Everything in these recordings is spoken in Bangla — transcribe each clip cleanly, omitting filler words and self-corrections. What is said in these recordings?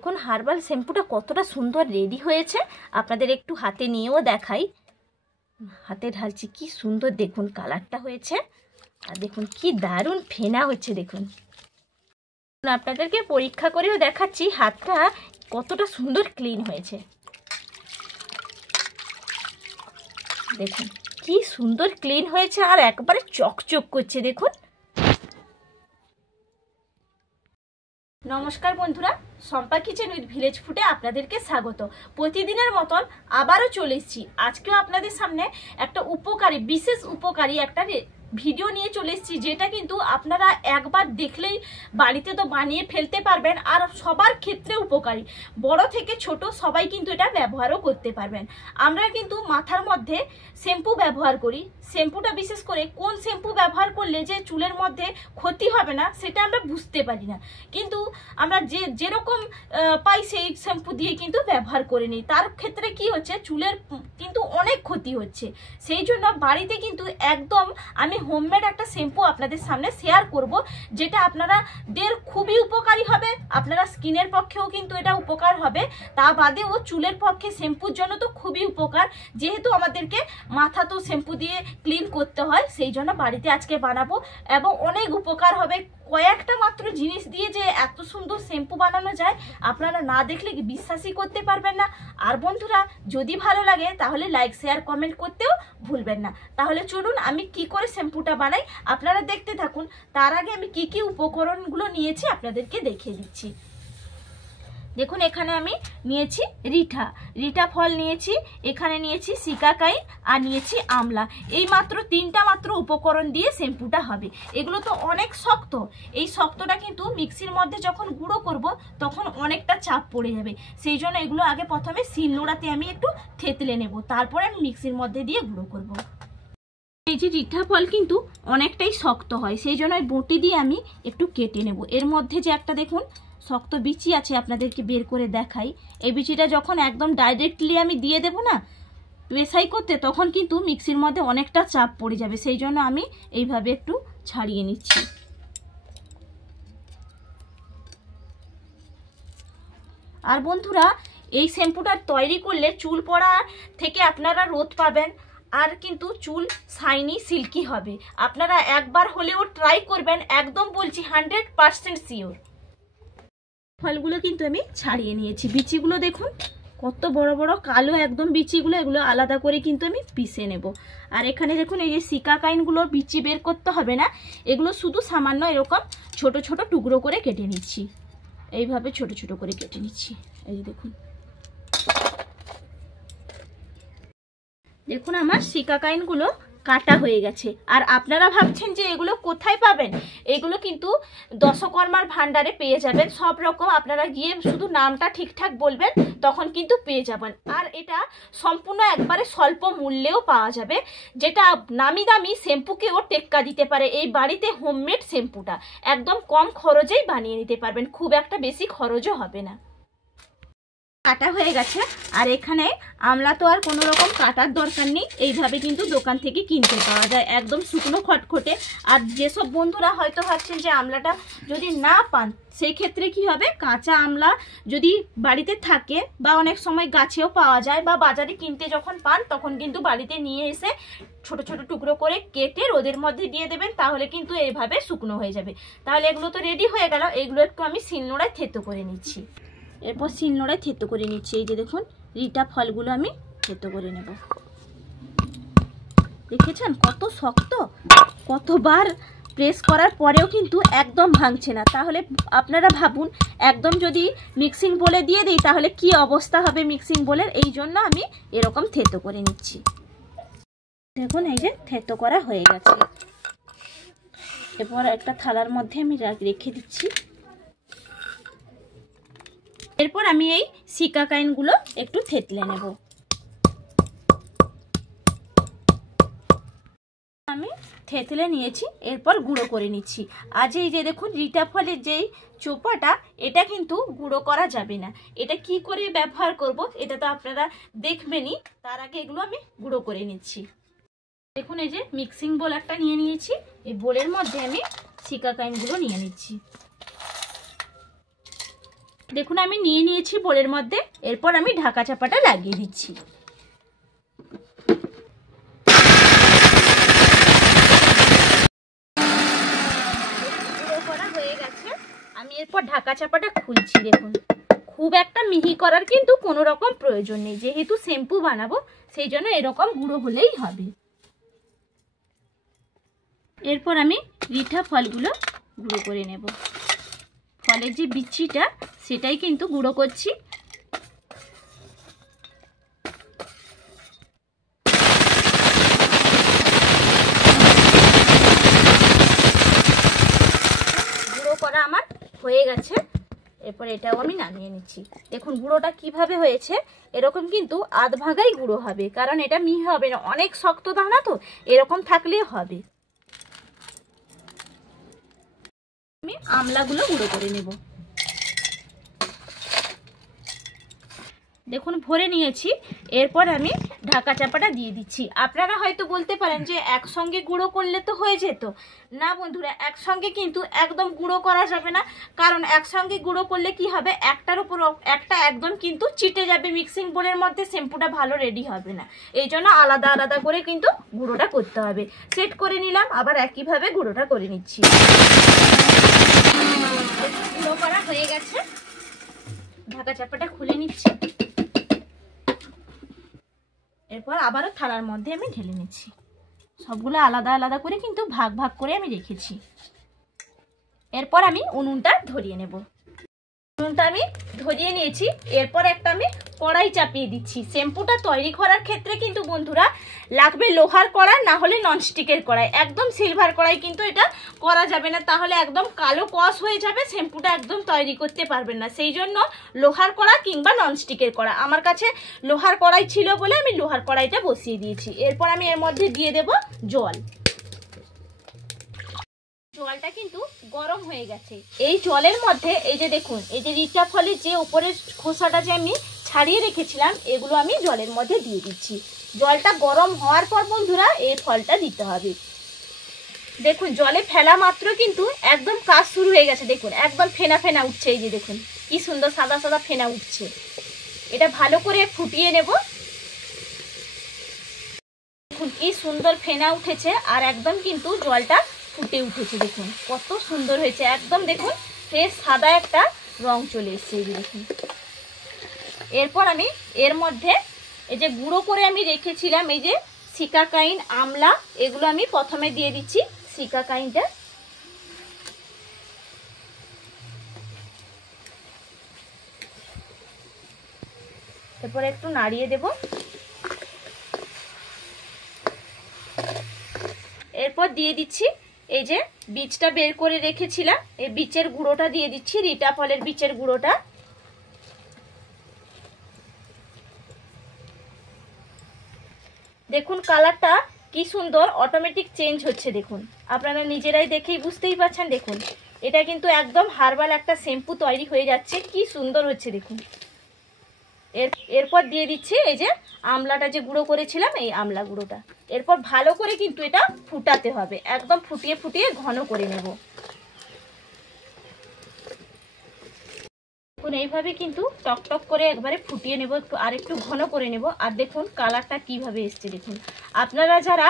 দেখুন হার্বাল শ্যাম্পুটা কতটা সুন্দর রেডি হয়েছে, আপনাদের একটু হাতে নিয়েও দেখাই। হাতে ঢালছি, কি সুন্দর দেখুন কালারটা হয়েছে, আর দেখুন কি দারুণ ফেনা হচ্ছে। দেখুন আপনাদেরকে পরীক্ষা করেও দেখাচ্ছি হাতটা কতটা সুন্দর ক্লিন হয়েছে। দেখুন কি সুন্দর ক্লিন হয়েছে আর একবারে চকচক করছে। দেখুন। নমস্কার বন্ধুরা, শম্পা কিচেন উইথ ভিলেজ ফুডে আপনাদেরকে স্বাগত। প্রতিদিনের মতন আবারও চলে এসেছি। আজকেও আপনাদের সামনে একটা উপকারী, বিশেষ উপকারী একটা ভিডিও নিয়ে চলে এসেছি, যেটা কিন্তু আপনারা একবার দেখলেই বাড়িতে তো বানিয়ে ফেলতে পারবেন, আর সবার ক্ষেত্রে উপকারী, বড় থেকে ছোট সবাই কিন্তু এটা ব্যবহারও করতে পারবেন। আমরা কিন্তু মাথার মধ্যে শ্যাম্পু ব্যবহার করি, শ্যাম্পুটা বিশেষ করে কোন শ্যাম্পু ব্যবহার করলে যে চুলের মধ্যে ক্ষতি হবে না সেটা আমরা বুঝতে পারি না, কিন্তু আমরা যেরকম পাই সেই শ্যাম্পু দিয়ে কিন্তু ব্যবহার করে নিই। তার ক্ষেত্রে কি হচ্ছে, চুলের কিন্তু অনেক ক্ষতি হচ্ছে। সেই জন্য বাড়িতে কিন্তু একদম আমি হোমমেড একটা শ্যাম্পু আপনাদের সামনে শেয়ার করব, যেটা আপনাদের খুবই উপকারী হবে। আপনারা স্কিনের পক্ষেও কিন্তু এটা উপকার হবে, তা বাদেও চুলের পক্ষে শ্যাম্পুর জন্য তো খুবই উপকার। যেহেতু আমাদেরকে মাথা তো শ্যাম্পু দিয়ে ক্লিন করতে হয়, সেই জন্য বাড়িতে আজকে বানাবো এবং অনেক উপকার হবে। কয়েকটা মাত্র জিনিস দিয়ে যে এত সুন্দর শ্যাম্পু বানানো যায়, আপনারা না দেখলে বিশ্বাসই করতে পারবেন না। আর বন্ধুরা, যদি ভালো লাগে তাহলে লাইক শেয়ার কমেন্ট করতেও ভুলবেন না। তাহলে চলুন আমি কি করে শ্যাম্পুটা বানাই আপনারা দেখতে থাকুন। তার আগে আমি কি কি উপকরণগুলো নিয়েছি আপনাদেরকে দেখিয়ে দিচ্ছি। দেখুন এখানে আমি নিয়েছি রিঠা ফল নিয়েছি, এখানে নিয়েছি সিকাকাইন, আর নিয়েছি আমলা। এই মাত্র তিনটা মাত্র উপকরণ দিয়ে শ্যাম্পুটা হবে। এগুলো তো অনেক শক্ত, এই শক্তটা কিন্তু মিক্সির মধ্যে যখন গুঁড়ো করব তখন অনেকটা চাপ পড়ে যাবে। সেই জন্য এগুলো আগে প্রথমে শিলনোড়াতে আমি একটু থেতলে নেব, তারপরে আমি মিক্সির মধ্যে দিয়ে গুঁড়ো করব। এই যে রিঠা ফল কিন্তু অনেকটাই শক্ত হয়, সেই জন্য ওই বটি দিয়ে আমি একটু কেটে নেব। এর মধ্যে যে একটা দেখুন শক্ত বিচি আছে, আপনাদেরকে বের করে দেখাই। এই বিচিটা যখন একদম ডাইরেক্টলি আমি দিয়ে দেব না পেশাই করতে, তখন কিন্তু মিক্সির মধ্যে অনেকটা চাপ পড়ে যাবে। সেই জন্য আমি এইভাবে একটু ছাড়িয়ে নিচ্ছি। আর বন্ধুরা, এই শ্যাম্পুটা তৈরি করলে চুল পড়া থেকে আপনারা রোধ পাবেন, আর কিন্তু চুল শাইনি সিল্কি হবে। আপনারা একবার হলেও ট্রাই করবেন, একদম বলছি 100% শিওর। ফলগুলো কিন্তু আমি ছাড়িয়ে নিয়েছি, বিচিগুলো দেখুন কত বড় বড় কালো একদম বিচিগুলো, এগুলো আলাদা করে কিন্তু আমি পিষে নেব। আর এখানে দেখুন এই যে সিকাকাইনগুলোর বিচি বের করতে হবে না, এগুলো শুধু সামান্য এরকম ছোট ছোট টুকরো করে কেটে নিচ্ছি। এইভাবে ছোট ছোট করে কেটে নিচ্ছি। এই যে দেখুন, দেখুন আমার সিকাকাইনগুলো কাটা হয়ে গেছে। আর আপনারা ভাবছেন যে এগুলো কোথায় পাবেন, এগুলো কিন্তু দশকর্মার ভান্ডারে পেয়ে যাবেন। সব রকম আপনারা গিয়ে শুধু নামটা ঠিকঠাক বলবেন, তখন কিন্তু পেয়ে যাবেন। আর এটা সম্পূর্ণ একবারে স্বল্প মূল্যেও পাওয়া যাবে, যেটা নামি দামি শ্যাম্পুকেও টেক্কা দিতে পারে। এই বাড়িতে হোমমেড শ্যাম্পুটা একদম কম খরচেই বানিয়ে নিতে পারবেন, খুব একটা বেশি খরচও হবে না। কাটা হয়ে গেছে। আর এখানে আমলা তো আর কোনো রকম কাটার দরকার নেই, এইভাবে কিন্তু দোকান থেকে কিনতে পাওয়া যায় একদম শুকনো খটখটে। আর যেসব বন্ধুরা হয়তো ভাবছেন যে আমলাটা যদি না পান, সেই ক্ষেত্রে কি হবে, কাঁচা আমলা যদি বাড়িতে থাকে বা অনেক সময় গাছেও পাওয়া যায় বা বাজারে কিনতে যখন পান, তখন কিন্তু বাড়িতে নিয়ে এসে ছোট ছোট টুকরো করে কেটে রোদের মধ্যে দিয়ে দেবেন, তাহলে কিন্তু এইভাবে শুকনো হয়ে যাবে। তাহলে এগুলো তো রেডি হয়ে গেল। এগুলো একটু আমি শিলনোড়ায় থেতো করে নিচ্ছি। এরপর শিলনোড়ায় থেতো করে নিচ্ছি। এই যে দেখুন রিঠা ফলগুলো আমি থেতো করে নেব। দেখেছেন কত শক্ত, কতবার প্রেস করার পরেও কিন্তু একদম ভাঙছে না। তাহলে আপনারা ভাবুন, একদম যদি মিক্সিং বলে দিয়ে দিই তাহলে কি অবস্থা হবে মিক্সিং বলের। এই জন্য আমি এরকম থেতো করে নিচ্ছি। দেখুন এই যে থেতো করা হয়ে গেছে। এরপর একটা থালার মধ্যে আমি রেখে দিচ্ছি। এরপর আমি এই সিকাকাইনগুলো একটু থেতলে নেব। আমি থেতলে নিয়েছি, এরপর গুঁড়ো করে নিচ্ছি। আজ এই যে দেখুন রিঠা ফলের যেই চোপাটা, এটা কিন্তু গুঁড়ো করা যাবে না। এটা কি করে ব্যবহার করব এটা তো আপনারা দেখবেনই, তার আগে এগুলো আমি গুঁড়ো করে নিচ্ছি। দেখুন এই যে মিক্সিং বোল একটা নিয়ে নিয়েছি, এই বোলের মধ্যে আমি সিকাকাইনগুলো নিয়ে নিচ্ছি। দেখুন আমি নিয়ে নিয়েছি বোলের মধ্যে। এরপর আমি ঢাকা চাপাটা লাগিয়ে দিচ্ছি। গুঁড়ো করা হয়ে গেছে, আমি এরপর ঢাকা চাপাটা খুলছি। দেখুন খুব একটা মিহি করার কিন্তু কোনো রকম প্রয়োজন নেই, যেহেতু শ্যাম্পু বানাবো সেই জন্য এরকম গুঁড়ো হলেই হবে। এরপর আমি রিঠা ফলগুলো গুঁড়ো করে নেব। ফলের যে বিচিটা সেটাই কিন্তু গুঁড়ো করছি। গুঁড়ো করা আমার হয়ে গেছে, এরপর এটাও আমি নামিয়ে নিচ্ছি। দেখুন গুঁড়োটা কিভাবে হয়েছে, এরকম কিন্তু আধ ভাগাই গুঁড়ো হবে, কারণ এটা মিহি হবে না, অনেক শক্ত দানা তো, এরকম থাকলে হবে। আমি আমলাগুলো গুঁড়ো করে নেব। দেখুন ভরে নিয়েছি, এরপর আমি ঢাকা চাপাটা দিয়ে দিচ্ছি। আপনারা হয়তো বলতে পারেন যে একসঙ্গে গুঁড়ো করলে তো হয়ে যেত। না বন্ধুরা, একসঙ্গে কিন্তু একদম গুঁড়ো করা যাবে না, কারণ একসঙ্গে গুঁড়ো করলে কি হবে, একটার উপর একটা একদম কিন্তু চিটে যাবে মিক্সিং বোলের মধ্যে, শ্যাম্পুটা ভালো রেডি হবে না। এই জন্য আলাদা আলাদা করে কিন্তু গুঁড়োটা করতে হবে। সেট করে নিলাম, আবার একইভাবে গুঁড়োটা করে নিচ্ছি। গুঁড়ো করা হয়ে গেছে, ঢাকা চাপাটা খুলে নিচ্ছি। এরপর আবারও থালার মধ্যে আমি ঢেলে নিচ্ছি। সবগুলো আলাদা আলাদা করে কিন্তু ভাগ ভাগ করে আমি রেখেছি। এরপর আমি উনুনটা ধরিয়ে নেব। উনুনটা আমি ধরিয়ে নিয়েছি, এরপর একটা আমি কড়াই চাপিয়ে দিচ্ছি। শ্যাম্পুটা তৈরি করার ক্ষেত্রে কিন্তু বন্ধুরা লাগবে লোহার কড়াই, না হলে ননস্টিকের কড়াই। একদম সিলভার কড়াই কিন্তু এটা করা যাবে না, তাহলে একদম কালো কস হয়ে যাবে, শ্যাম্পুটা একদম তৈরি করতে পারবেন না। সেই জন্য লোহার কড়া কিংবা ননস্টিকের কড়া, আমার কাছে লোহার কড়াই ছিল বলে আমি লোহার কড়াইটা বসিয়ে দিয়েছি। এরপর আমি এর মধ্যে দিয়ে দেব জল। জলটা কিন্তু গরম হয়ে গেছে। এই জলের মধ্যে এই যে দেখুন, এই যে রিঠা ফলের যে উপরের খোসাটা যে আমি ছাড়িয়ে রেখেছিলাম, এগুলো আমি জলের মধ্যে দিয়ে দিচ্ছি। জলটা গরম হওয়ার পর বন্ধুরা এই ফলটা দিতে হবে। দেখুন জলে ফেলা মাত্র কিন্তু একদম কাজ শুরু হয়ে গেছে। দেখুন একদম ফেনা ফেনা উঠছে, এই যে দেখুন কি সুন্দর সাদা সাদা ফেনা উঠছে। এটা ভালো করে ফুটিয়ে নেব। দেখুন কি সুন্দর ফেনা উঠেছে, আর একদম কিন্তু জলটা ফুটে উঠেছে। দেখুন কত সুন্দর হয়েছে, একদম দেখুন ফ্রেশ সাদা একটা রং চলে এসেছে। এই যে দেখুন, এরপর আমি এর মধ্যে এই যে গুঁড়ো করে আমি রেখেছিলাম এই যে সিকাকাইন, আমলা, এগুলো আমি প্রথমে দিয়ে দিচ্ছি। সিকাকাইনটা এরপর একটু নাড়িয়ে দেব। এরপর দিয়ে দিচ্ছি এই যে বীজটা বের করে রেখেছিলাম, এই বীজের গুঁড়োটা দিয়ে দিচ্ছি, রিঠা ফলের বীজের গুঁড়োটা। দেখুন কালারটা কি সুন্দর অটোমেটিক চেঞ্জ হচ্ছে। দেখুন আপনারা নিজেরাই দেখেই বুঝতেই পারছেন। দেখুন এটা কিন্তু একদম হার্বাল একটা শ্যাম্পু তৈরি হয়ে যাচ্ছে, কি সুন্দর হচ্ছে দেখুন। এরপর দিয়ে দিচ্ছি এই যে আমলাটা যে গুঁড়ো করেছিলাম, এই আমলা গুঁড়োটা। এরপর ভালো করে কিন্তু এটা ফুটাতে হবে, একদম ফুটিয়ে ফুটিয়ে ঘন করে নেব। দেখুন এইভাবে কিন্তু টকটক করে একবারে ফুটিয়ে নেব, একটু আর একটু ঘন করে নেব। আর দেখুন কালারটা কিভাবে এসছে। দেখুন আপনারা যারা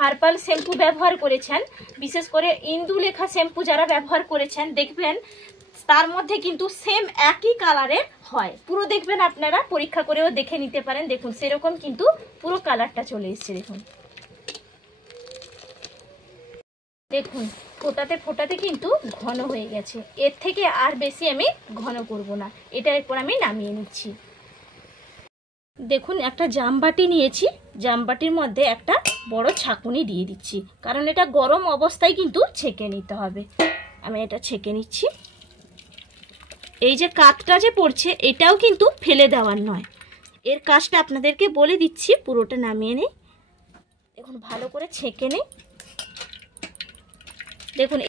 হার্বাল শ্যাম্পু ব্যবহার করেছেন, বিশেষ করে ইন্দুলেখা শ্যাম্পু যারা ব্যবহার করেছেন, দেখবেন তার মধ্যে কিন্তু সেম একই কালারের হয়। পুরো দেখবেন, আপনারা পরীক্ষা করেও দেখে নিতে পারেন। দেখুন সেরকম কিন্তু পুরো কালারটা চলে এসছে। দেখুন দেখুন ফোটাতে ফোটাতে কিন্তু ঘন হয়ে গেছে। এর থেকে আর বেশি আমি ঘন করব না। এটা এরপর আমি নামিয়ে নিচ্ছি। দেখুন একটা জামবাটি নিয়েছি, জামবাটির মধ্যে একটা বড় ছাঁকুনি দিয়ে দিচ্ছি, কারণ এটা গরম অবস্থায় কিন্তু ছেঁকে নিতে হবে। আমি এটা ছেঁকে নিচ্ছি। এই যে কাতটা যে পড়ছে এটাও কিন্তু ফেলে দেওয়ার নয়, এর কাজটা আপনাদেরকে বলে দিচ্ছি। পুরোটা নামিয়ে নিই। দেখুন ভালো করে ছেঁকে নিই। দেখুন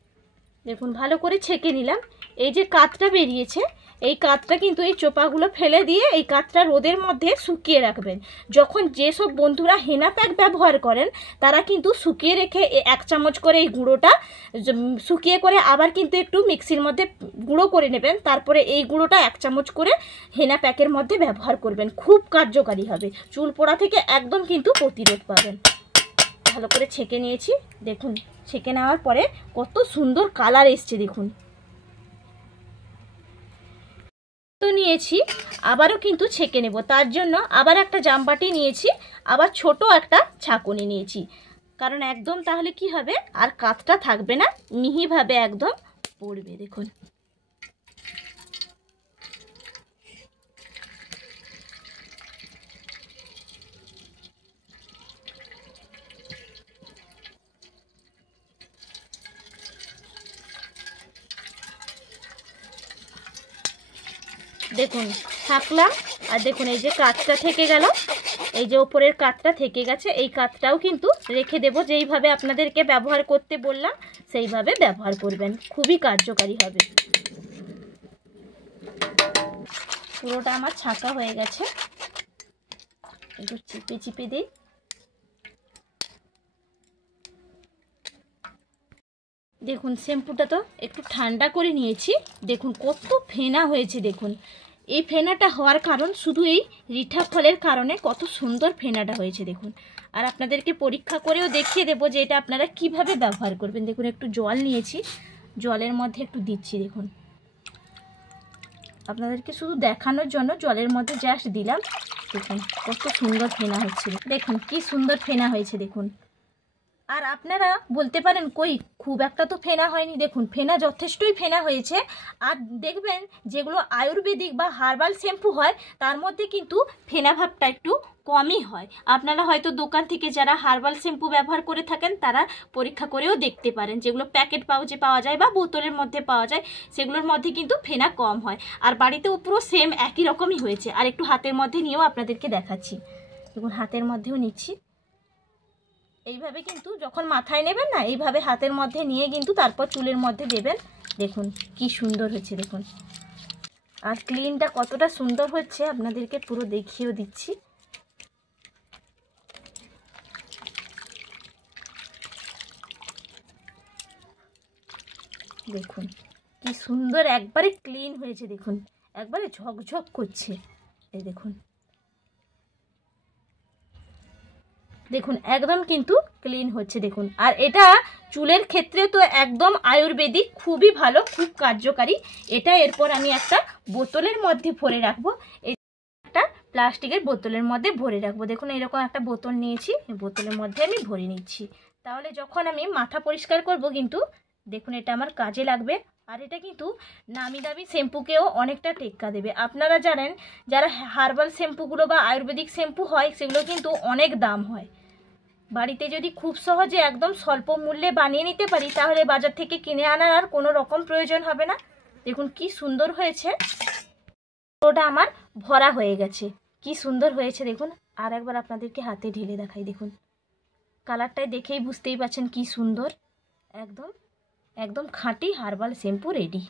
দেখুন ভালো করে ছেঁকে নিলাম। এই যে কাতটা বেরিয়েছে এই কাতটা কিন্তু এই চোপাগুলো ফেলে দিয়ে এই কাতটা রোদের মধ্যে শুকিয়ে রাখবেন। যখন যেসব বন্ধুরা হেনা প্যাক ব্যবহার করেন তারা কিন্তু শুকিয়ে রেখে 1 চামচ করে এই গুঁড়োটা শুকিয়ে করে আবার কিন্তু একটু মিক্সির মধ্যে গুঁড়ো করে নেবেন, তারপরে এই গুঁড়োটা 1 চামচ করে হেনা প্যাকের মধ্যে ব্যবহার করবেন। খুব কার্যকারী হবে, চুল পোড়া থেকে একদম কিন্তু প্রতিরোধ পাবেন। ভালো করে ছেঁকে নিয়েছি, দেখুন ছেঁকে নেওয়ার পরে কত সুন্দর কালার এসছে দেখুন। তো নিয়েছি, আবারও কিন্তু ছেঁকে নেব, তার জন্য আবার একটা জামবাটি নিয়েছি, আবার ছোট একটা ছাঁকুনি নিয়েছি, কারণ একদম তাহলে কি হবে আর কাতটা থাকবে না, মিহিভাবে একদম পড়বে। দেখুন দেখুন থাকলাম, আর দেখুন এই যে কাতটা থেকে গেল, এই যে ওপরের কাতটা থেকে গেছে, এই কাতটাও কিন্তু রেখে দেব। যেইভাবে আপনাদেরকে ব্যবহার করতে বললাম সেইভাবে ব্যবহার করবেন, খুবই কার্যকারী হবে। পুরোটা আমার ছাঁকা হয়ে গেছে, একটু চিপে চিপে দিই। দেখুন শ্যাম্পুটা তো একটু ঠান্ডা করে নিয়েছি, দেখুন কত ফেনা হয়েছে। দেখুন এই ফেনাটা হওয়ার কারণ শুধু এই রিঠা ফলের কারণে কত সুন্দর ফেনাটা হয়েছে দেখুন। আর আপনাদেরকে পরীক্ষা করেও দেখিয়ে দেবো যে এটা আপনারা কিভাবে ব্যবহার করবেন। দেখুন একটু জল নিয়েছি, জলের মধ্যে একটু দিচ্ছি, দেখুন আপনাদেরকে শুধু দেখানোর জন্য জলের মধ্যে জাস্ট দিলাম। দেখুন কত সুন্দর ফেনা হচ্ছে, দেখুন কি সুন্দর ফেনা হয়েছে দেখুন। আর আপনারা বলতে পারেন কই খুব একটা তো ফেনা হয়নি, দেখুন ফেনা যথেষ্টই ফেনা হয়েছে। আর দেখবেন যেগুলো আয়ুর্বেদিক বা হার্বাল শ্যাম্পু হয় তার মধ্যে কিন্তু ফেনা ভাবটা একটু কমই হয়। আপনারা হয়তো দোকান থেকে যারা হার্বাল শ্যাম্পু ব্যবহার করে থাকেন তারা পরীক্ষা করেও দেখতে পারেন, যেগুলো প্যাকেট পাউচে পাওয়া যায় বা বোতলের মধ্যে পাওয়া যায় সেগুলোর মধ্যে কিন্তু ফেনা কম হয়। আর বাড়িতেও পুরো সেম একই রকমই হয়েছে। আর একটু হাতের মধ্যে নিয়েও আপনাদেরকে দেখাচ্ছি, দেখুন হাতের মধ্যেও নিচ্ছি। এইভাবে কিন্তু যখন মাথায় নেবেন না, এইভাবে হাতের মধ্যে নিয়ে কিন্তু তারপর চুলের মধ্যে দেবেন। দেখুন কি সুন্দর হচ্ছে দেখুন। আর ক্লিনটা কতটা সুন্দর হচ্ছে আপনাদেরকে পুরো দেখিয়েও দিচ্ছি। দেখুন কি সুন্দর একবারে ক্লিন হয়েছে, দেখুন একবারে ঝকঝক করছে। এই দেখুন দেখুন একদম কিন্তু ক্লিন হচ্ছে দেখুন। আর এটা চুলের ক্ষেত্রে তো একদম আয়ুর্বেদিক, খুবই ভালো, খুব কার্যকারী এটা। এরপর আমি একটা বোতলের মধ্যে ভরে রাখবো, এই একটা প্লাস্টিকের বোতলের মধ্যে ভরে রাখবো। দেখুন এরকম একটা বোতল নিয়েছি, এই বোতলের মধ্যে আমি ভরে নিচ্ছি। তাহলে যখন আমি মাথা পরিষ্কার করব কিন্তু দেখুন এটা আমার কাজে লাগবে। আর এটা কিন্তু নামি দামি শ্যাম্পুকেও অনেকটা টেক্কা দেবে। আপনারা জানেন যারা হার্বাল শ্যাম্পুগুলো বা আয়ুর্বেদিক শ্যাম্পু হয় সেগুলো কিন্তু অনেক দাম হয়। বাড়িতে যদি খুব সহজে একদম স্বল্প মূল্যে বানিয়ে নিতে পারি তাহলে বাজার থেকে কিনে আনার আর কোনো রকম প্রয়োজন হবে না। দেখুন কি সুন্দর হয়েছে, ওটা আমার ভরা হয়ে গেছে, কি সুন্দর হয়েছে দেখুন। আর একবার আপনাদেরকে হাতে ঢেলে দেখাই, দেখুন কালারটাই দেখেই বুঝতেই পারছেন কি সুন্দর, একদম একদম খাঁটি হার্বাল শ্যাম্পু রেডি।